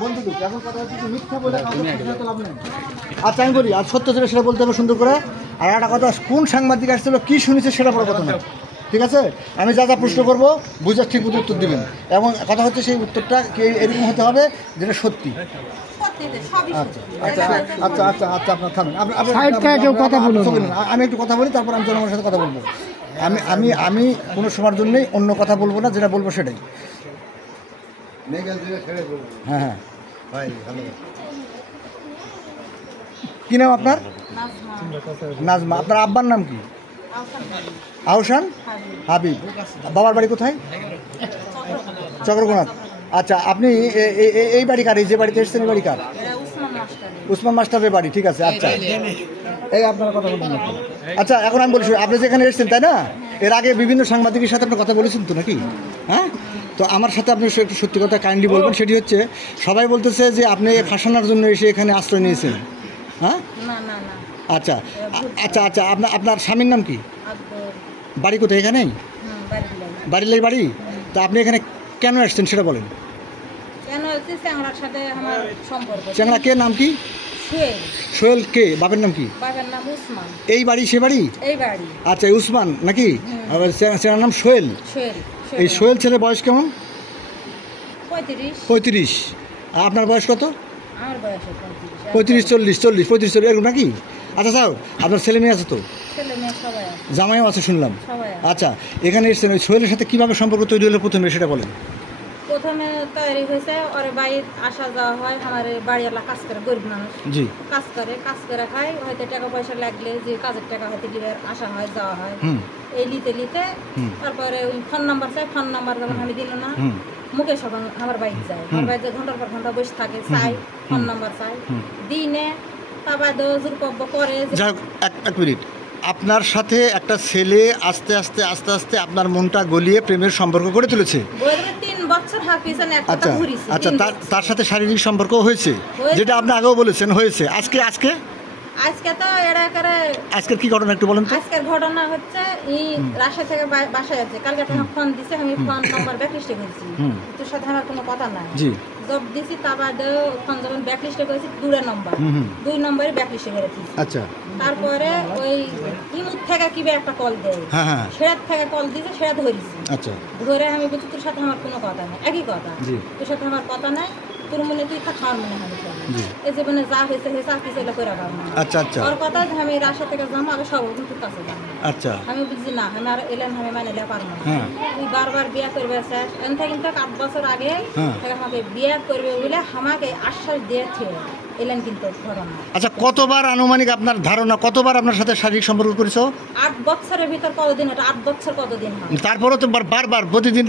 বন্ধুদের এখন কথা হচ্ছে যে মিথ্যা বলে কাউকে লাভ নেই। আচ্ছা আমি বলি, আর সত্য যেটা সেটা বলতে হবে সুন্দর করে। আর একটা কথা, কোন সাংবাদিক আসছিল, কী শুনেছে সেটা বড় কথা না, ঠিক আছে? আমি যা যা প্রশ্ন করবো বুঝে ঠিক মতো উত্তর দেবেন, এবং কথা হচ্ছে সেই উত্তরটা এরকম হতে হবে যেটা সত্যি। আচ্ছা আচ্ছা আচ্ছা আচ্ছা আপনার থামেন, আমি একটু কথা বলি, তারপর আমি জনগণের সাথে কথা বলবো। আমি আমি কোনো সময়ের জন্যই অন্য কথা বলবো না, যেটা বলবো সেটাই। হ্যাঁ হ্যাঁ ভাই, ভালো। কী নাম আপনার? নাজমা। আপনার আব্বার নাম কি? আহসান হাবিব। বাবার বাড়ি কোথায়? চক্রকোনাথ। আচ্ছা, আপনি এই বাড়ি কার? এই যে বাড়িতে এসেছেন এই বাড়ি কার? উসমান মাস্টারের বাড়ি, ঠিক আছে। আচ্ছা, এই আপনার কথা বলবেন। আচ্ছা, এখন আমি বলছি, আপনি যেখানে এসেছেন তাই না, এর আগে বিভিন্ন সাংবাদিকের সাথে আপনি কথা বলেছেন তো নাকি? হ্যাঁ, তো আমার সাথে আপনি একটু সত্যি কথা কাইন্ডলি বলবেন। সেটি হচ্ছে, সবাই বলতেছে যে আপনি ফাঁসানোর জন্য এসে এখানে আশ্রয় নিয়েছেন। হ্যাঁ, আচ্ছা আচ্ছা আচ্ছা, আপনার স্বামীর নাম কি? বাড়ি কোথায়? এখানেই বাড়ির বাড়ি। তা আপনি এখানে কেন আসছেন সেটা বলেন। চ্যাংড়া কে? নাম কি? সোহেল। কে? বাপের নাম কি? এই বাড়ি সে বাড়ি? আচ্ছা, উসমান নাকি? আবার চ্যাংড়ার নাম সোহেল। এই সোহেল ছেলের বয়স কেমন? 35। আপনার বয়স কত? 35, 40, 35, 40 এরকম নাকি? আচ্ছা স্যার, আপনার ছেলে মেয়ে আছে তো? জামাইও আছে শুনলাম। আচ্ছা, এখানে এসেছেন, ওই সোহেলের সাথে কীভাবে সম্পর্ক তৈরি হলো প্রথমে সেটা বলেন। প্রথমে তৈরি হয়েছে, ওর বাড়ির আসা যাওয়া হয়। আমার বাড়িওয়ালা কাজ করে, গরিব মানুষ, জি, কাজ করে খায়। হয়তো টাকা পয়সা লাগলে যে কাজের টাকা হয়তো দিবে, আসা হয় যাওয়া হয়। এই নিতে তারপরে ওই ফোন নাম্বার চাই। ফোন নাম্বার যখন আমি দিল না, মুকেশ আমার বাইক যায়। আমার বাড়িতে ঘন্টার পর ঘন্টা বসে থাকে, চাই ফোন নাম্বার চাই, দিনে। তারপর জোরপব্য করে। এক মিনিট, আপনার সাথে একটা ছেলে আস্তে আস্তে আস্তে আস্তে আপনার মনটা গলিয়ে প্রেমের সম্পর্ক করে তুলেছে। 3 বছর আচ্ছা আচ্ছা, তার সাথে শারীরিক সম্পর্ক হয়েছে, যেটা আপনি আগেও বলেছেন হয়েছে। আজকে তো এরা করে। আজকের কি ঘটনা একটু বলেন তো। আজকের ঘটনা হচ্ছে, রাজশাহী থেকে বাসায় আছে। কালকে ফোন দিছে, আমি ফোন নাম্বার ব্যাকলিস্টে করেছি। তোর সাথে আমার কোনো কথা নাই। জি, জব দিছি। তারপর ফোন যখন ব্যাকলিস্টে করেছি, 2 নম্বরে ব্যাকলিস্টে করেছি। আচ্ছা, তারপরে ওই ইমুদ থেকে কিবে একটা কল দেয়, সেটা থেকে কল দিছে, সেটা ধরেছি। আচ্ছা, ধরে আমি বলছি তোর সাথে আমার কোনো কথা নাই। একই কথা, তোর সাথে আমার কথা নাই, তোর মনে তুই থাক, আমার মনে হয় এই জীবনে যা হয়েছে আর কিছু করে পারবো না। আচ্ছা আচ্ছা, ওর কথা যে আমি রাজশাহী থেকে যাবো, আগে সব তোর কাছে যাবো। আচ্ছা, আমি বুঝছি না, আমি আর এলেন আমি মানিলে পারবো না। তুই বারবার বিয়ে করবে চাস, এনথা কিন্তু 8 বছর আগে আমাকে বিয়ে করবে বলে আমাকে আশ্বাস দিয়েছে। এলেন কিন্তু ঘটনা। আচ্ছা, কতবার আনুমানিক আপনার ধারণা, কতবার আপনার সাথে শারীরিক সম্পর্ক করেছো? 8 বছরের ভিতর কতদিন? এটা 8 বছর কতদিন হয়? তারপরও তো বারবার প্রতিদিন,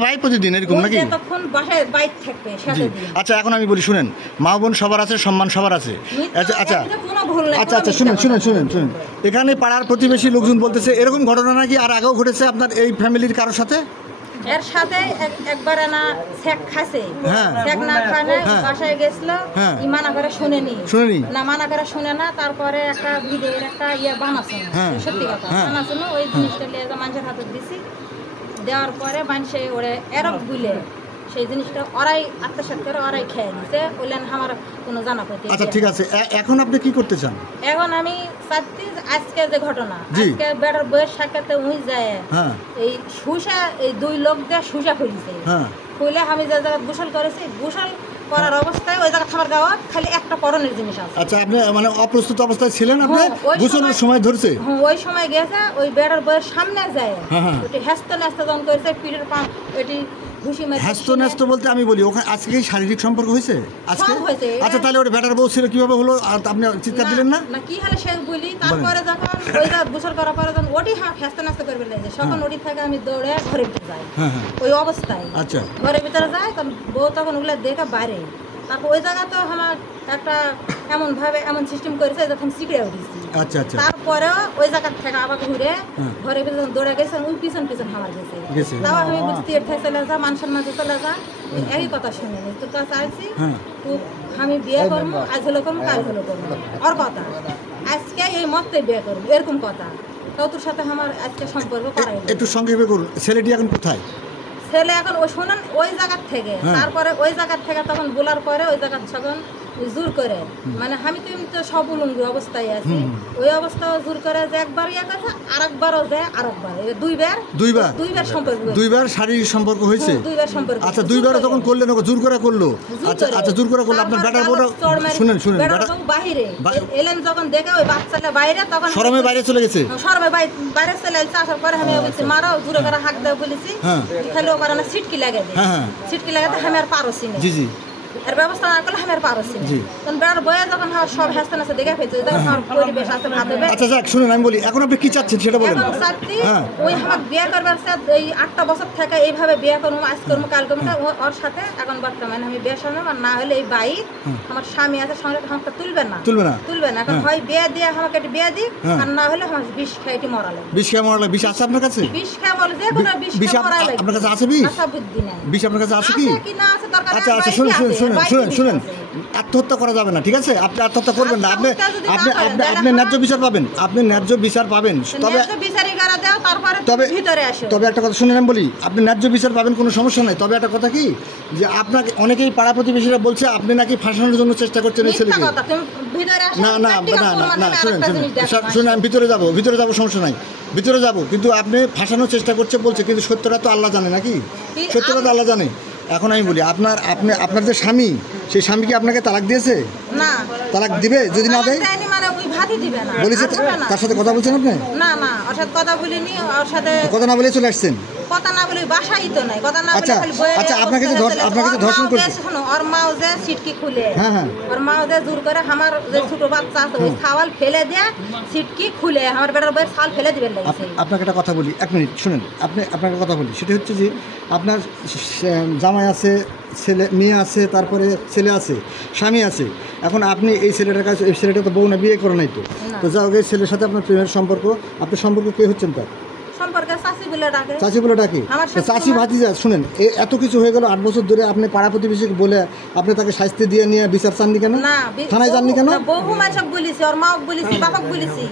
প্রায় প্রতিদিন এরকম নাকি? তখন বাসায় বাইক থাকবে সাথে দিন। আচ্ছা, এখন আমি বলি, শুনেন, মা বোন সবার আছে, সম্মান সবার আছে। আচ্ছা আচ্ছা আচ্ছা আচ্ছা, শুনেন, এখানে পাড়ার প্রতিবেশী লোকজন বলতেছে এরকম ঘটনা নাকি আর আগেও ঘটেছে আপনার এই ফ্যামিলির কারোর সাথে? এর সাথে একবার না শেখ খাসে, শেখ না খানে বাসায় গেছিল, মানা করে শুনেনি না, মানা করে শুনে না। তারপরে একটা ভিডিওর একটা বানাচ্ছে, সত্যি কথা বানাচ্ছে না, ওই জিনিসটা নিয়ে মানুষের হাতে দিছি। দেওয়ার পরে মানুষে ওরে এরক বুলে সেই জিনিসটা ওরাই আত্মসাৎ করে ওরাই খেয়ে নিছে। বললেন আমার কোনো জানা পাইতে। আচ্ছা, ঠিক আছে, এখন আপনি কি করতে চান? এখন আমি চাচ্ছি আজকে যে ঘটনা, আজকে বেটার বইয়ের সাক্ষাতে উই যায়, এই সুসা, এই 2 লোক দিয়ে সুসা খুলিছে। খুলে আমি যে জায়গায় গোসল করেছি, গোসল করার অবস্থায় ওই জায়গা খাবার গাওয়া খালি একটা করণের জিনিস আছে। আচ্ছা, আপনি মানে অপ্রস্তুত অবস্থায় ছিলেন, আপনি গোসলের সময় ধরছে? ওই সময় গেছে, ওই বেটার বইয়ের সামনে যায়, ওটি হ্যাস্ত ন্যাস্ত যখন করেছে, পিঠের পা ওটি হ্যাস্ত বলতে আমি বলি, ওখানে আজকে শারীরিক সম্পর্ক হয়েছে আজকে? আচ্ছা, তাহলে ওটা বেটার বউ ছিল, কিভাবে হলো? আর আপনি চিৎকার দিলেন না? না, কি হলে সে বলি। তারপরে যখন ওই গোসল করার পরে যখন ওটি হ্যাস্ত ন্যাস্ত করবে লাগে, তখন ওটি থেকে আমি দৌড়ে ঘরের ভিতরে যাই। ওই অবস্থায় আচ্ছা ঘরের ভিতরে যাই, তখন বউ তখন ওগুলো দেখে বাইরে। তারপর ওই জায়গা তো আমার একটা এমন সিস্টেম করেছে, যখন শিখে উঠেছি। আচ্ছা আচ্ছা, তারপরেও ওই জায়গা থেকে আবার ঘুরে ঘরের ভিতরে দৌড়ে গেছে, ওই পিছন আমার গেছে। তাও আমি বলছি এর থেকে চলে যা, মানুষের মাঝে চলে যা। একই কথা শুনে তোর কাছে আসছি, আমি বিয়ে করবো, আজ হলো করবো, কাল হলো করবো। ওর কথা আজকে এই মতে বিয়ে করবো, এরকম কথা। তাও তোর সাথে আমার আজকে সম্পর্ক করাই। একটু সংক্ষেপে করুন, ছেলেটি এখন কোথায়? ছেলে এখন ওই শোনেন ওই জায়গার থেকে তারপরে ওই জায়গার থেকে তখন বলার পরে ওই জায়গার যখন জোর করে মানে আমি তো এমনি তো সব উলঙ্গি অবস্থায় আছি ওই অবস্থাও জোর করে যে একবার ইয়ে কথা আরেকবারও যায় আরেকবার দুইবার সম্পর্ক দুইবার শারীরিক সম্পর্ক হয়েছে দুইবার সম্পর্ক আচ্ছা দুইবার তখন করলেন জোর করে করলো আচ্ছা জোর করে করলো আপনার বেটার বড় শুনেন বেটা বাইরে এলেন যখন দেখে ওই বাচ্চাটা বাইরে তখন শরমে বাইরে চলে গেছে শরমে বাইরে চলে গেছে আসার পরে আমি বলছি মারাও জোরে করে হাঁক দেয় বলেছি খালি ও কারণে ছিটকি লাগে ছিটকি লাগাতে আমি আর পারছি না জি জি এর ব্যবস্থা না করলে আমি আর পারছি না তখন বেড়ার বয়ে যখন সব হাসতে নাচতে দেখে ফেলছে তখন আমার পরিবেশ আছে ভাতে আচ্ছা যাক শুনুন আমি বলি এখন আপনি কি চাচ্ছেন সেটা বলেন এখন চাচ্ছি ওই আমার বিয়ে করবার সাথে এই 8টা বছর থেকে এইভাবে বিয়ে করবো আজ করবো কাল করবো ওর সাথে এখন বর্তমানে আমি বিয়ে সামনে আর না হলে এই বাইক আমার স্বামী আছে সঙ্গে আমাকে তুলবে না এখন হয় বিয়ে দিয়ে আমাকে একটা বিয়ে দিই আর না হলে আমার বিষ খাইটি মরালে বিষ আছে আপনার কাছে বিষ খাই বলে যে কোনো বিষ মরাই লাগে আপনার কাছে আছে বিষ আশা বুদ্ধি নাই বিষ আপনার কাছে আছে কি না আছে দরকার আচ্ছা আচ্ছা শুনুন আত্মহত্যা করা যাবে না ঠিক আছে আপনি আত্মহত্যা করবেন না আপনি ন্যায্য বিচার পাবেন তবে একটা কথা শুনে বলি আপনি ন্যায্য বিচার পাবেন কোনো সমস্যা নাই তবে একটা কথা কি যে আপনাকে অনেকেই পাড়া প্রতিবেশীরা বলছে আপনি নাকি ফাঁসানোর জন্য চেষ্টা করছেন এই ছেলেকে না শুনুন আমি ভিতরে যাবো সমস্যা নাই ভিতরে যাব কিন্তু আপনি ফাঁসানোর চেষ্টা করছে বলছে কিন্তু সত্যটা তো আল্লাহ জানে নাকি সত্যটা তো আল্লাহ জানে এখন আমি বলি আপনার যে স্বামী সেই স্বামী কি আপনাকে তালাক দিয়েছে না তালাক দিবে যদি না দেয় মানে ওই ভাতই দিবে না বলেছে তার সাথে কথা বলছেন আপনি না ওর সাথে কথা বলিনি ওর সাথে কথা না বলে চলে আসছেন কথা না বলে বাসাই তো নাই কথা না বলে খালি বইয়ে আচ্ছা আপনাকে যে ধর্ষণ করেছে শোনো ওর মাও যে সিটকি খুলে ওর মাও যে জোর করে আমার যে ছোট বাচ্চা আছে ওই ছাওয়াল ফেলে দেয়া সিটকি খুলে আমার বেটার বইয়ের ছাল ফেলে দিবেন লাগছে আপনাকে একটা কথা বলি এক মিনিট শুনেন আপনাকে কথা বলি সেটা হচ্ছে যে আপনার জামাই আছে মেয়ে আছে তারপরে ছেলে আছে স্বামী আছে এখন আপনি এই ছেলেটার কাছে এই ছেলেটা তো বউ না বিয়ে করে নাই তো যাও এই ছেলের সাথে আপনার প্রেমের সম্পর্ক আপনার সম্পর্ক কে হচ্ছেন তার চাচি বলে ডাকে চাচি ভাতিজা শুনেন এত কিছু হয়ে গেল 8 বছর ধরে আপনি পাড়া প্রতিবেশীকে বলে আপনি তাকে শাস্তি দিয়ে নিয়ে বিচার চাননি কেন থানায় যাননি কেন বহু মাসক বলিছি ওর মাও বলিছি বাবাক বলিছি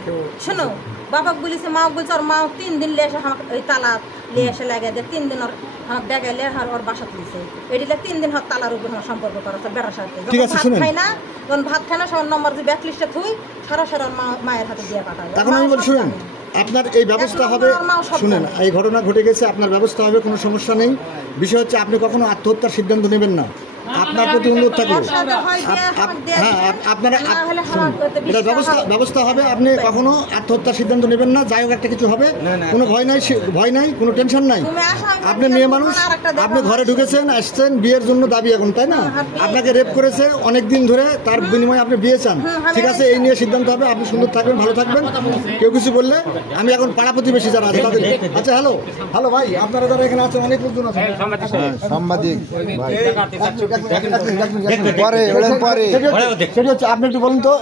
শোনো বাবাক বলিছি মাও বলছে ওর মাও 3 দিন লেসে আমাকে ওই তালাক লেসে লাগে যে 3 দিন ওর আমাকে দেখাইলে আর ওর বাসা তুলছে এদিকে 3 দিন তালার উপর আমার সম্পর্ক করা বেড়ার সাথে ঠিক আছে শুনুন খাই না যখন ভাত খায় না সব নম্বর যে ব্যাক লিস্টে থুই সরাসরি ওর মায়ের হাতে দিয়ে পাঠাবে এখন আমি বলি শুনুন আপনার এই ব্যবস্থা হবে শুনেন এই ঘটনা ঘটে গেছে আপনার ব্যবস্থা হবে কোনো সমস্যা নেই বিষয় হচ্ছে আপনি কখনো আত্মহত্যার সিদ্ধান্ত নেবেন না আপনার প্রতি অনুরোধ থাকলো আপনারা এটা ব্যবস্থা হবে আপনি কখনো আত্মহত্যার সিদ্ধান্ত নেবেন না যাই হোক একটা কিছু হবে কোনো ভয় নাই কোনো টেনশন নাই আপনি মেয়ে মানুষ আপনি ঘরে ঢুকেছেন আসছেন বিয়ের জন্য দাবি এখন তাই না আপনাকে রেপ করেছে অনেক দিন ধরে তার বিনিময়ে আপনি বিয়ে চান ঠিক আছে এই নিয়ে সিদ্ধান্ত হবে আপনি সুন্দর থাকবেন ভালো থাকবেন কেউ কিছু বললে আমি এখন পাড়া প্রতিবেশী যারা আছে তাদের আচ্ছা হ্যালো ভাই আপনারা যারা এখানে আছেন অনেক লোকজন আছেন সাংবাদিক পরে সেটা হচ্ছে আপনি একটু বলুন তো